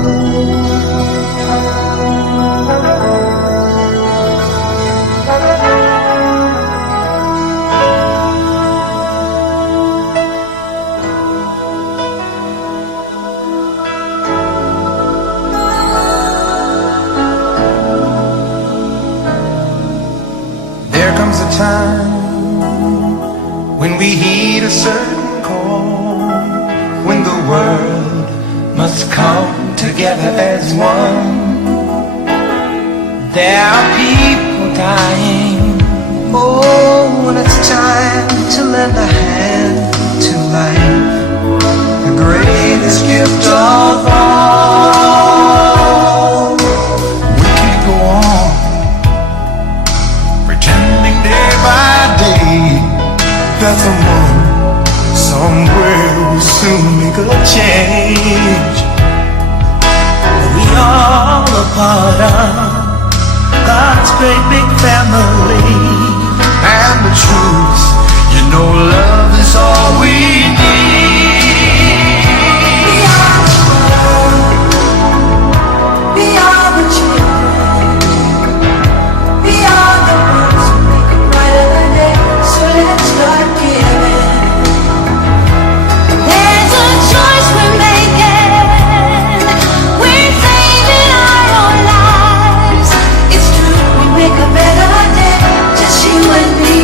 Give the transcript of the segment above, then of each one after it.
There comes a time when we heed a certain call, when the world must come together as one. There are people dying. Oh, when it's time to lend a hand to life, the greatest gift of all. We can't go on pretending day by day that someone somewhere will soon make a change. We all a part of God's great big family. And the truth, you know, love is all we need. Beyond the world, beyond the children, beyond the words will make a brighter day. So let's start giving. There's a choice we're making. We're saving our own lives. It's true, we make a better day, just you and me.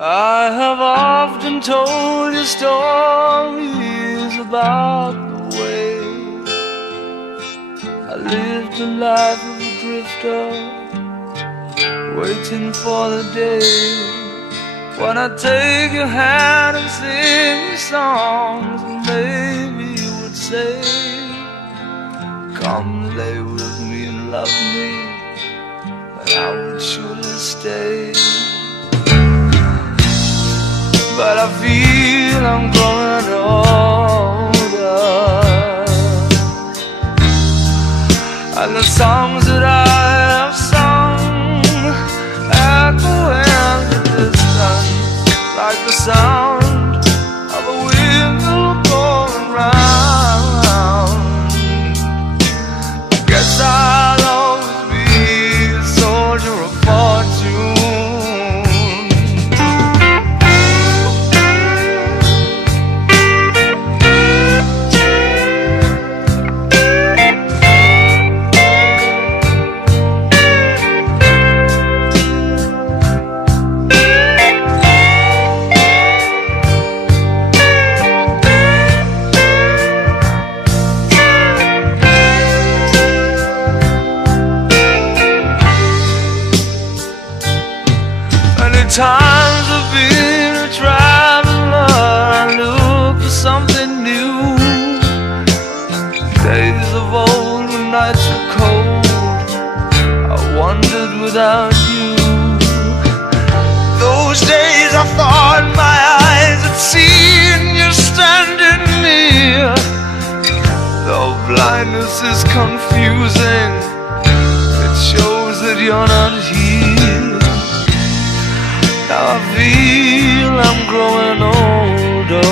I have often told you stories about the way I lived the life of a drifter, waiting for the day when I take your hand and sing you songs, and maybe you would say, come lay with me and love me, and I would surely stay. But I feel I'm growing older, and the songs that I have sung echo in the distance like the sound of a wheel going round. Guess I'll always be a soldier of fortune. Times I've been a traveler, I look for something new. Days of old when nights were cold, I wandered without you. Those days I thought my eyes had seen you standing near. Though blindness is confusing, it shows that you're not here. Now I feel I'm growing older,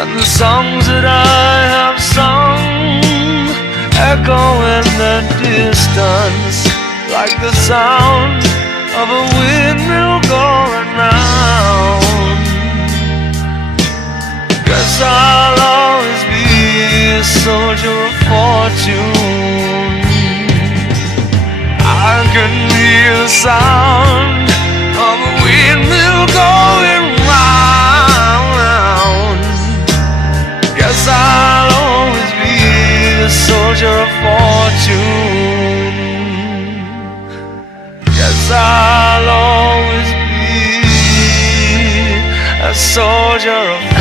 and the songs that I have sung echo in the distance like the sound of a windmill going round. Guess I'll always be a soldier of fortune. I can hear the sound of a windmill going round. Guess I'll always be a soldier of fortune. Guess I'll always be a soldier of fortune.